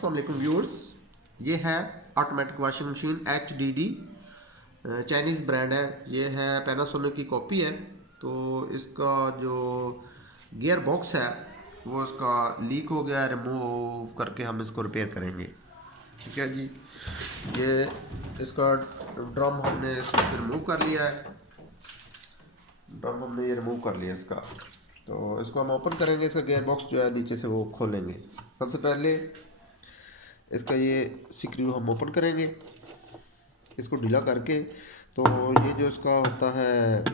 अस्सलाम वालेकुम व्यूअर्स, ये है automatic washing machine HDD, Chinese brand है। ये है पैनासोनिक की कॉपी है। तो इसका जो गियर बॉक्स है वो इसका लीक हो गया है। रिमूव करके हम इसको रिपेयर करेंगे। ठीक है जी, ये इसका ड्रम हमने इसमें से रिमूव कर लिया है। ड्रम हमने ये रिमूव कर लिया इसका। तो इसको हम ओपन करेंगे। इसका गियर बॉक्स जो है नीचे से वो खोलेंगे। सबसे पहले इसका ये स्क्रू हम ओपन करेंगे, इसको ढीला करके। तो ये जो इसका होता है,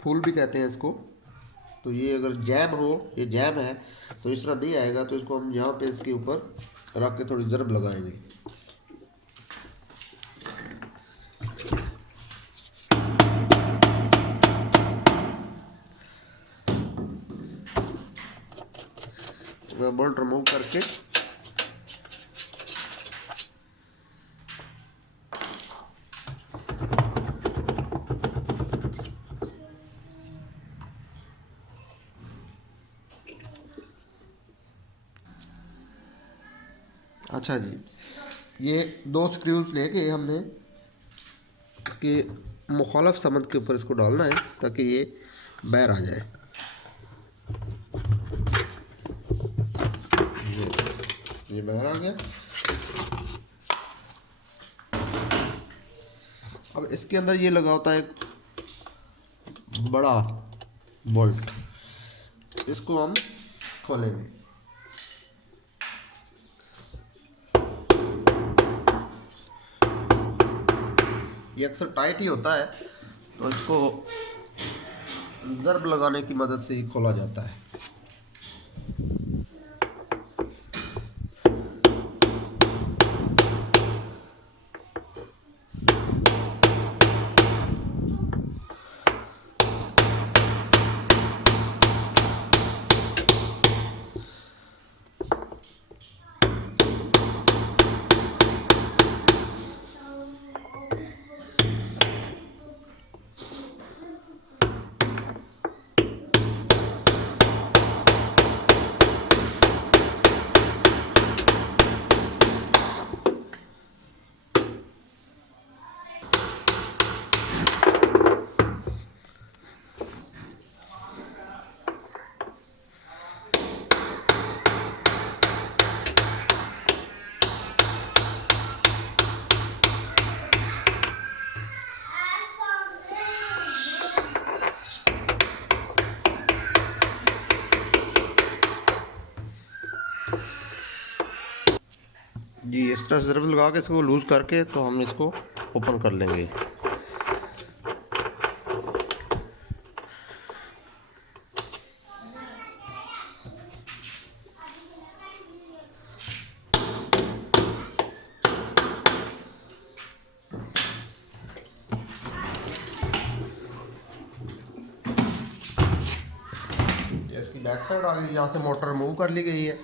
फूल भी कहते हैं इसको। तो ये अगर जैम हो, ये जैम है तो इस तरह नहीं आएगा। तो इसको हम यहाँ पे इसके ऊपर रख के थोड़ी ज़रब लगाएंगे। बोल्ट रिमूव करके अच्छा जी, ये 2 स्क्रूज लेके हमने इसके मुखालफ समत के ऊपर इसको डालना है ताकि ये बाहर आ जाए। ये बाहर आ गया। अब इसके अंदर ये लगा होता है एक बड़ा बोल्ट, इसको हम खोलेंगे। ये अक्सर टाइट ही होता है, तो इसको ज़रब लगाने की मदद से ही खोला जाता है। जी, इस तरह से ज़रब लगा के इसको लूज़ करके तो हम इसको ओपन कर लेंगे। इसकी बैक साइड आ गई, यहाँ से मोटर रिमूव कर ली गई है।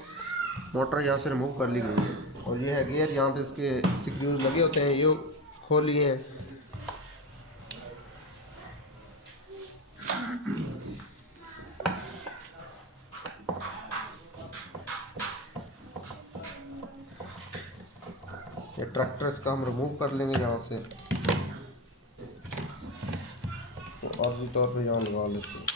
मोटर यहाँ से रिमूव कर ली गई है। और ये है गियर, यहाँ पे इसके स्क्रूज लगे होते हैं, ये खोल लिए हैं। ये ट्रैक्टर इसका हम रिमूव कर लेंगे यहाँ से, तो आर्जी तौर पे यहाँ लगा लेते हैं।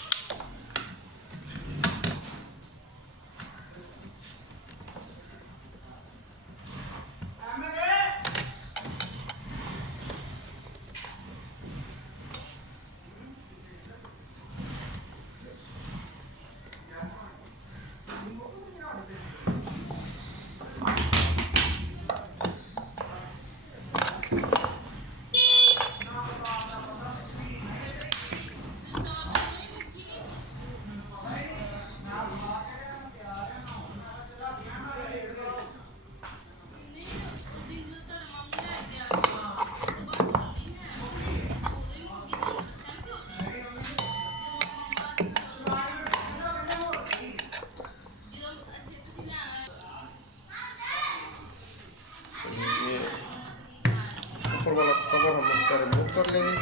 ऊपर वाला कवर हम इसका रिमूव कर लेंगे।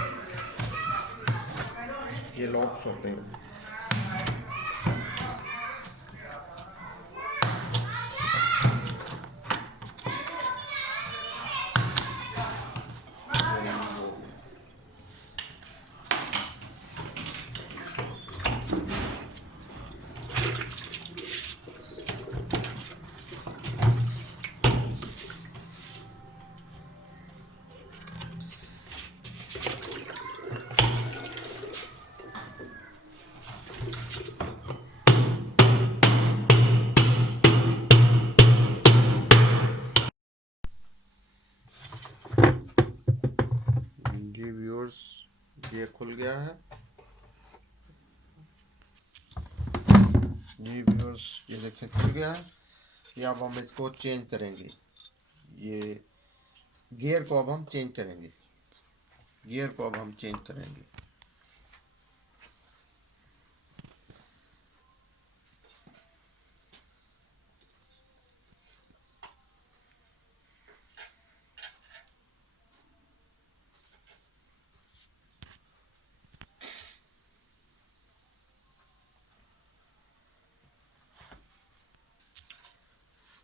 ये लॉक्स होते हैं। खुल गया है जी व्यूअर्स, ये देखें खुल गया है। ये अब हम इसको चेंज करेंगे, ये गियर को अब हम चेंज करेंगे, गियर को अब हम चेंज करेंगे।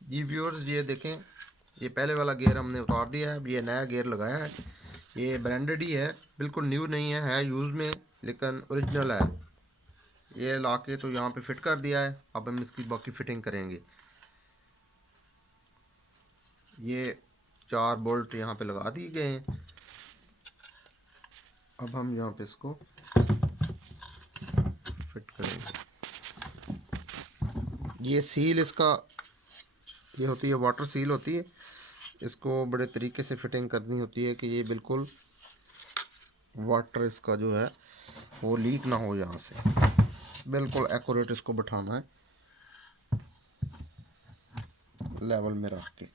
जी व्यूअर्स, ये देखें, ये पहले वाला गियर हमने उतार दिया है, अब ये नया गियर लगाया है। ये ब्रांडेड ही है, बिल्कुल न्यू नहीं है यूज़ में, लेकिन ओरिजिनल है। ये ला के तो यहाँ पे फिट कर दिया है, अब हम इसकी बाकी फिटिंग करेंगे। ये 4 बोल्ट यहाँ पे लगा दिए गए हैं। अब हम यहाँ पे इसको फिट करेंगे। ये सील इसका, ये होती है वाटर सील होती है, इसको बड़े तरीके से फिटिंग करनी होती है कि ये बिल्कुल वाटर इसका जो है वो लीक ना हो, यहाँ से बिल्कुल एक्यूरेट इसको बिठाना है लेवल में रख के।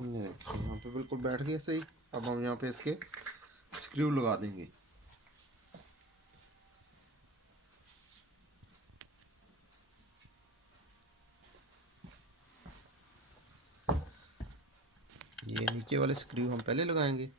यहाँ पे बिल्कुल बैठ गया सही। अब हम यहाँ पे इसके स्क्रू लगा देंगे। ये नीचे वाले स्क्रू हम पहले लगाएंगे।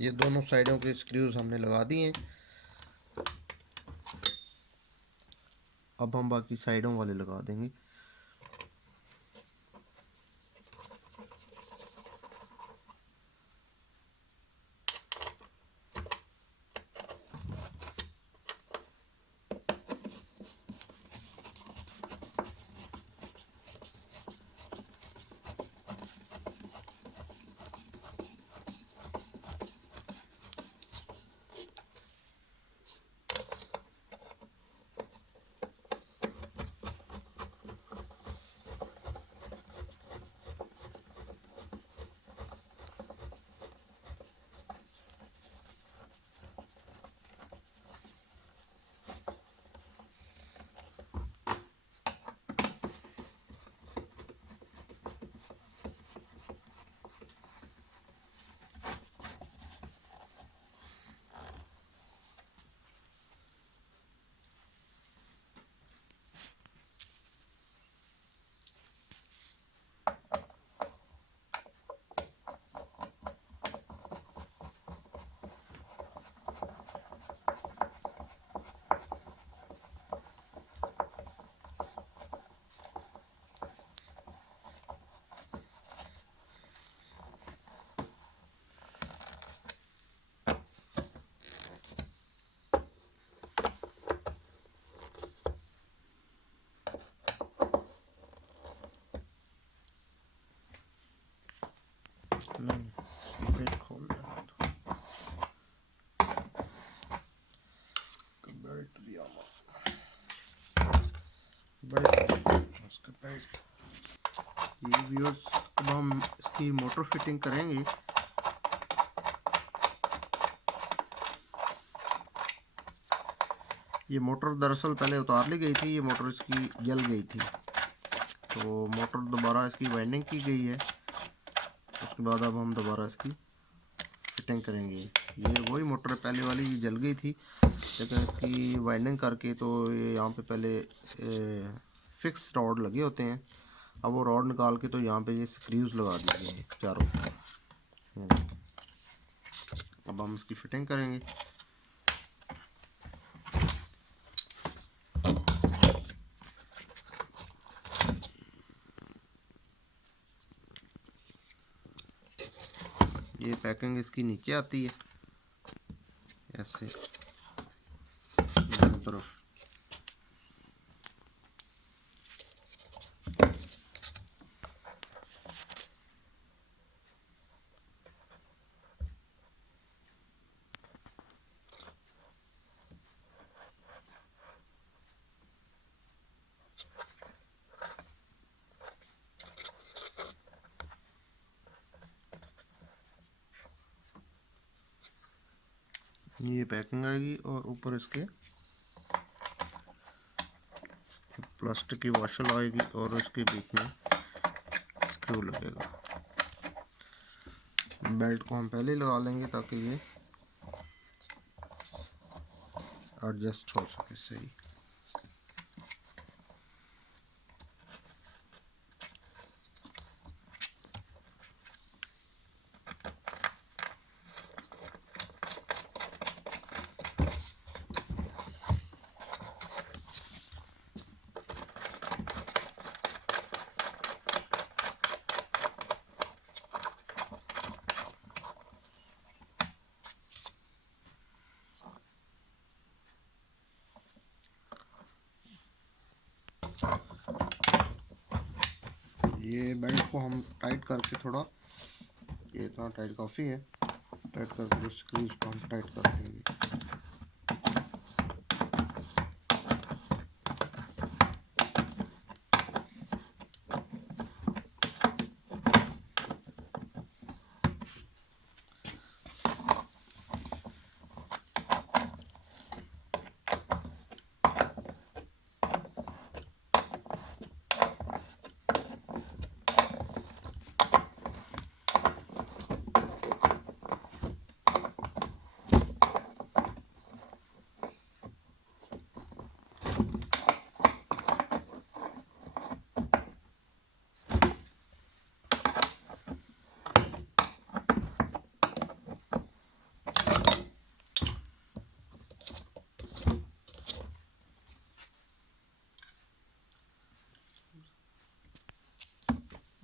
ये दोनों साइडों के स्क्रूज हमने लगा दिए हैं। अब हम बाकी साइडों वाले लगा देंगे। नहीं, बेल्ट खोल रहा है तो इसका बेल्ट भी आना, बेल्ट उसका बेल्ट। ये व्यूअर्स, अब हम इसकी मोटर फिटिंग करेंगे। ये मोटर दरअसल पहले उतार ली गई थी, ये मोटर इसकी जल गई थी, तो मोटर दोबारा इसकी वाइंडिंग की गई है। उसके बाद अब हम दोबारा इसकी फिटिंग करेंगे। ये वही मोटर पहले वाली जल गई थी, लेकिन इसकी वाइंडिंग करके तो ये यहाँ पे पहले फिक्स रॉड लगे होते हैं। अब वो रॉड निकाल के तो यहाँ पे ये स्क्रूज लगा दिए हैं चारों। अब हम इसकी फिटिंग करेंगे। ये पैकिंग इसकी नीचे आती है ऐसे दोनों तरफ। ये पैकिंग आएगी और ऊपर इसके प्लास्टिक की वॉशर आएगी और इसके बीच में स्क्रू लगेगा। बेल्ट को हम पहले लगा लेंगे ताकि ये एडजस्ट हो सके सही। ये बेल्ट को हम टाइट करके थोड़ा, ये इतना टाइट काफ़ी है, टाइट करके स्क्रूज को हम टाइट कर देंगे।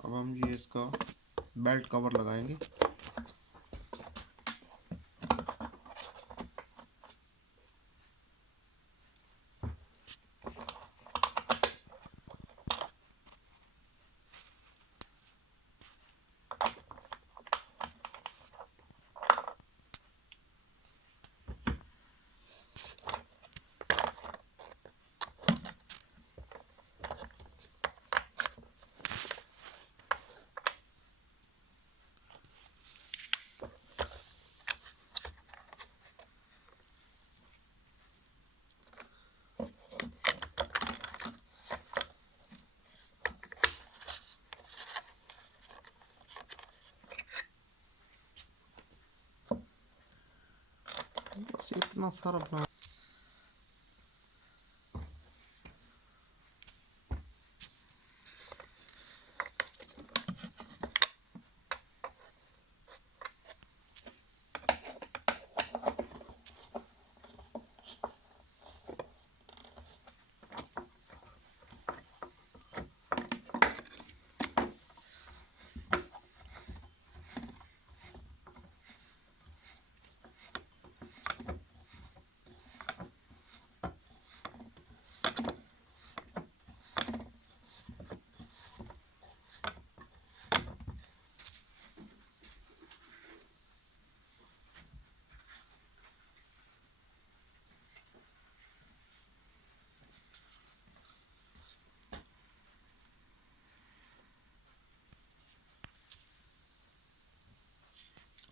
अब हम ये इसका बेल्ट कवर लगाएंगे। बस इतना सारा बना।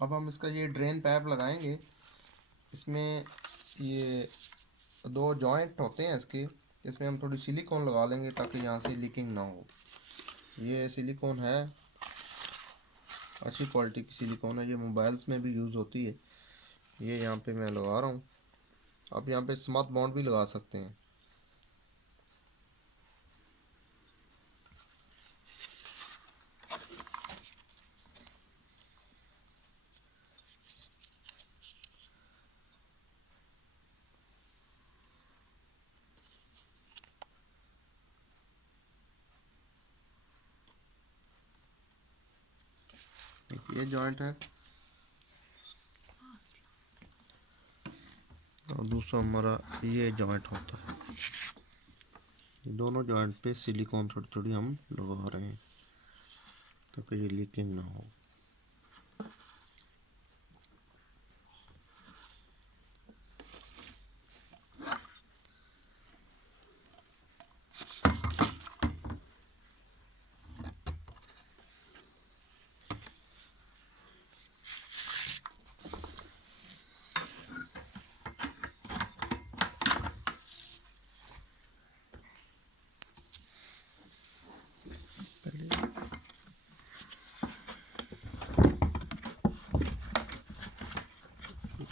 अब हम इसका ये ड्रेन पाइप लगाएंगे। इसमें ये दो जॉइंट होते हैं इसके, इसमें हम थोड़ी सिलिकॉन लगा लेंगे ताकि यहाँ से लीकिंग ना हो। ये सिलिकॉन है, अच्छी क्वालिटी की सिलिकॉन है, ये मोबाइल्स में भी यूज़ होती है। ये यहाँ पे मैं लगा रहा हूँ। आप यहाँ पे स्मूथ बॉन्ड भी लगा सकते हैं। ये जॉइंट है और दूसरा हमारा ये जॉइंट होता है। ये दोनों जॉइंट पे सिलिकॉन थोड़ी थोड़ी हम लगा रहे हैं ताकि ये लीकिंग ना हो।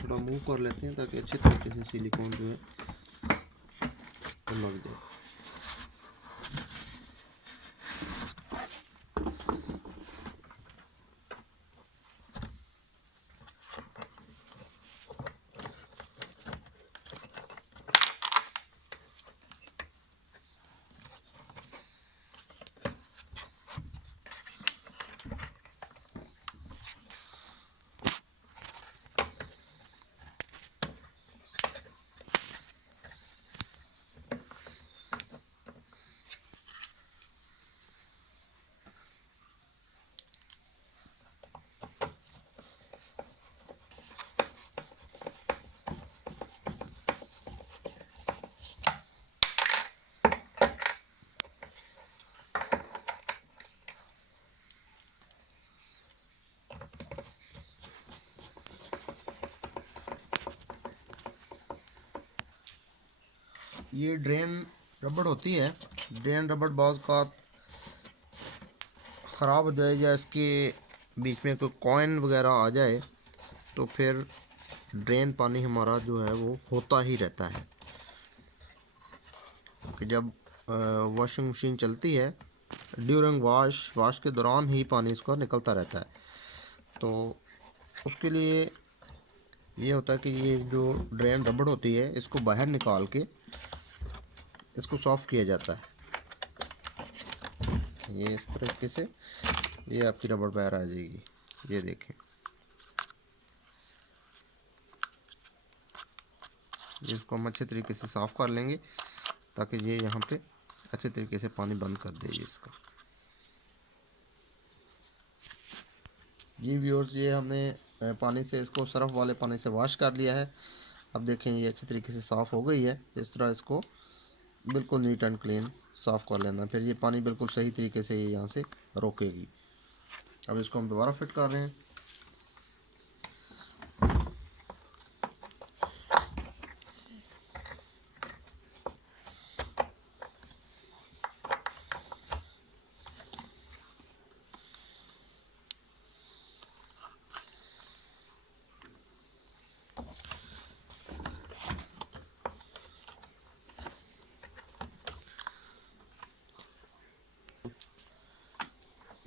थोड़ा मूव कर लेते हैं ताकि अच्छे तरीके से सिलिकॉन जो है वो लग जाए। ये ड्रेन रबड़ होती है, ड्रेन रबड़ बाज़ का ख़राब हो जाए या इसके बीच में कोई कॉइन वगैरह आ जाए तो फिर ड्रेन पानी हमारा जो है वो होता ही रहता है। कि जब वॉशिंग मशीन चलती है ड्यूरिंग वाश के दौरान ही पानी इसका निकलता रहता है। तो उसके लिए ये होता है कि ये जो ड्रेन रबड़ होती है इसको बाहर निकाल के इसको सॉफ़्ट किया जाता है। ये इस तरीके से ये आपकी रबड़ बाहर आ जाएगी। ये देखें, इसको हम अच्छे तरीके से साफ़ कर लेंगे ताकि ये यहाँ पे अच्छे तरीके से पानी बंद कर देगी इसका। जी व्यूअर्स, ये हमने पानी से इसको सर्फ वाले पानी से वॉश कर लिया है। अब देखें ये अच्छे तरीके से साफ़ हो गई है। इस तरह इसको बिल्कुल नीट एंड क्लीन साफ़ कर लेना, फिर ये पानी बिल्कुल सही तरीके से ये यहाँ से रोकेगी। अब इसको हम दोबारा फिट कर रहे हैं।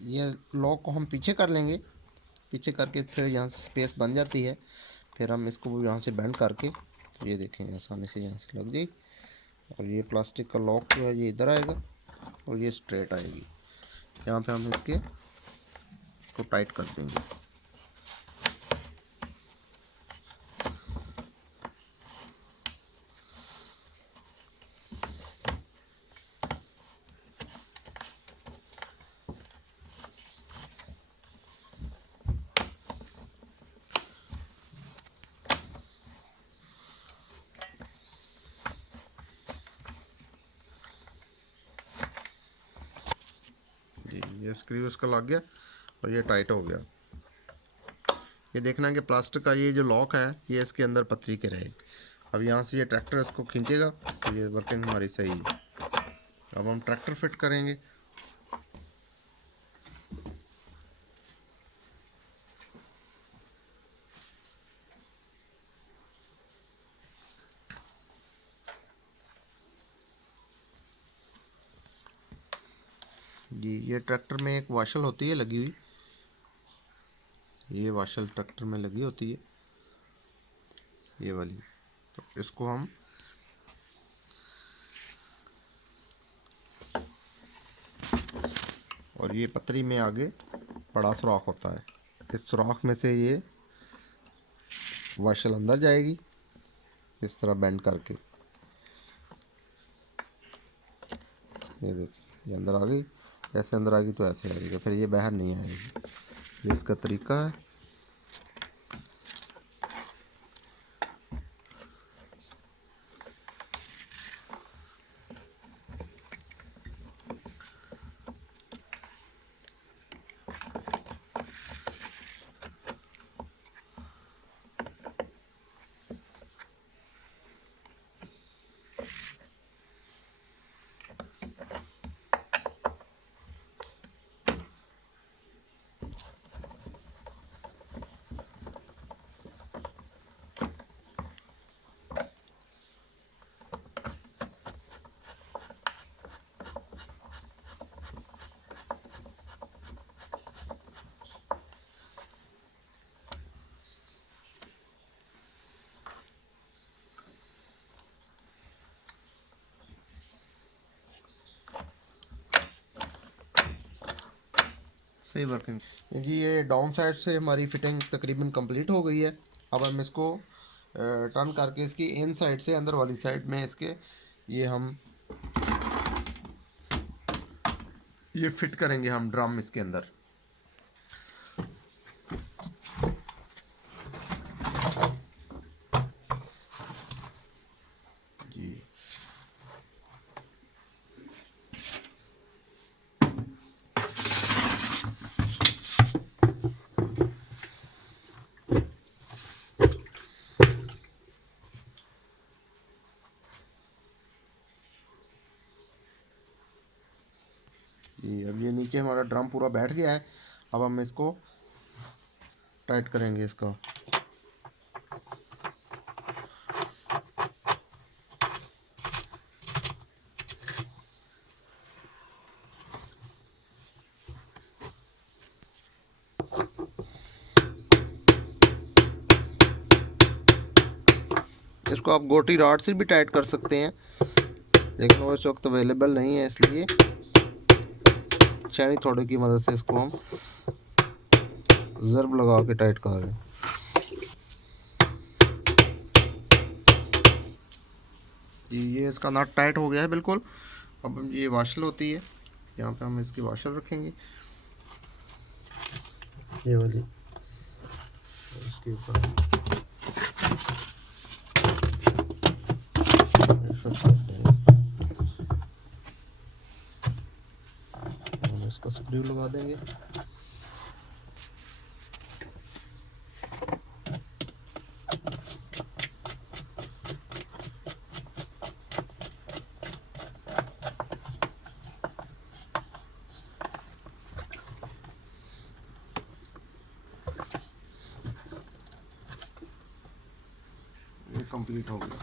ये लॉक को हम पीछे कर लेंगे, पीछे करके फिर यहाँ से स्पेस बन जाती है। फिर हम इसको यहाँ से बेंड करके ये देखें आसानी से यहाँ से लग जाएगी और ये प्लास्टिक का लॉक जो है ये इधर आएगा और ये स्ट्रेट आएगी। यहाँ पे हम इसको टाइट कर देंगे। जी ये स्क्रू इसका लग गया और ये टाइट हो गया। ये देखना कि प्लास्टिक का ये जो लॉक है ये इसके अंदर पतरी के रहे। अब यहाँ से ये ट्रैक्टर इसको खींचेगा तो ये वर्किंग हमारी सही है। अब हम ट्रैक्टर फिट करेंगे। जी ये ट्रैक्टर में एक वाशल होती है लगी हुई, ये वाशल ट्रैक्टर में लगी होती है ये वाली। तो इसको हम और ये पतरी में आगे बड़ा सुराख होता है, इस सुराख में से ये वाशल अंदर जाएगी इस तरह बेंड करके। ये देखिए ये अंदर आ गई, ऐसे अंदर आ गई तो ऐसे आएगी, फिर ये बाहर नहीं आएगी। ये इसका तरीका है। सही वर्किंग जी। ये डाउन साइड से हमारी फिटिंग तकरीबन कंप्लीट हो गई है। अब हम इसको टर्न करके इसकी इन साइड से अंदर वाली साइड में इसके ये हम ये फिट करेंगे हम ड्रम इसके अंदर। जी अब ये नीचे हमारा ड्रम पूरा बैठ गया है। अब हम इसको टाइट करेंगे इसका। इसको आप गोटी रॉड से भी टाइट कर सकते हैं, लेकिन वो इस वक्त अवेलेबल नहीं है, इसलिए छेनी थोड़े की मदद से इसको हम ज़र्ब लगा के टाइट कर रहे हैं। ये इसका नट टाइट हो गया है बिल्कुल। अब ये वाशल होती है, यहाँ पे हम इसकी वाशल रखेंगे ये वाली, इसके ऊपर हम इसका स्क्रू लगा देंगे। ये कंप्लीट हो गया।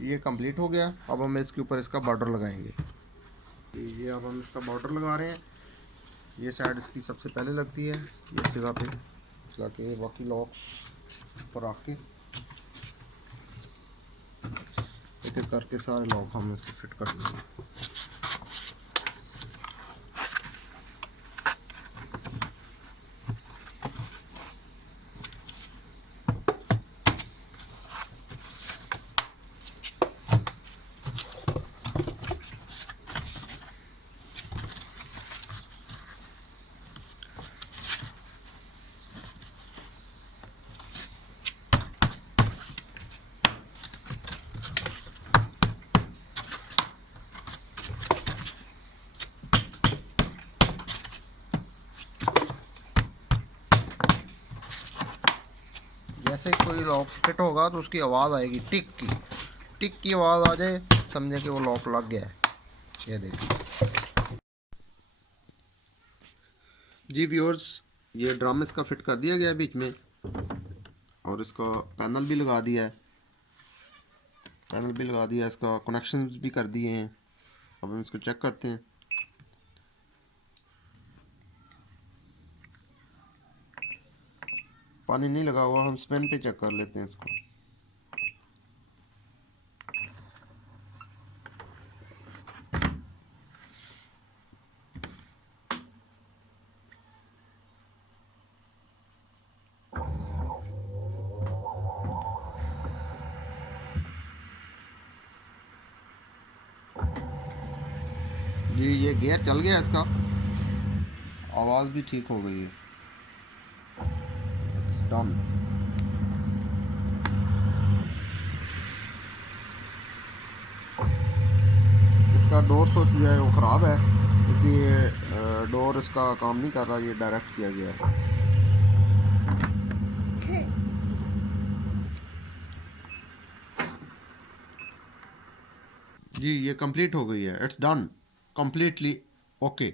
ये कंप्लीट हो गया। अब हम इसके ऊपर इसका बॉर्डर लगाएंगे। ये अब हम इसका बॉर्डर लगा रहे हैं। ये साइड इसकी सबसे पहले लगती है, इस जगह पे चला के बाकी लॉक्स पर आके एक एक करके सारे लॉक हम इसको फिट कर देंगे। जैसे कोई लॉक फिट होगा तो उसकी आवाज़ आएगी, टिक की आवाज़ आ जाए, समझे कि वो लॉक लग गया है। ये देखिए जी व्यूअर्स, ये ड्रम इसका फिट कर दिया गया है बीच में, और इसका पैनल भी लगा दिया है, इसका कनेक्शन भी कर दिए हैं। अब हम इसको चेक करते हैं। पानी नहीं लगा हुआ, हम स्पिन पे चेक कर लेते हैं इसको। जी ये गियर चल गया इसका, आवाज़ भी ठीक हो गई है। It's done. इसका डोर स्विच जो है वो ख़राब है, इसलिए डोर इसका काम नहीं कर रहा, ये डायरेक्ट किया गया है। जी ये कंप्लीट हो गई है, इट्स डन कम्प्लीटली ओके।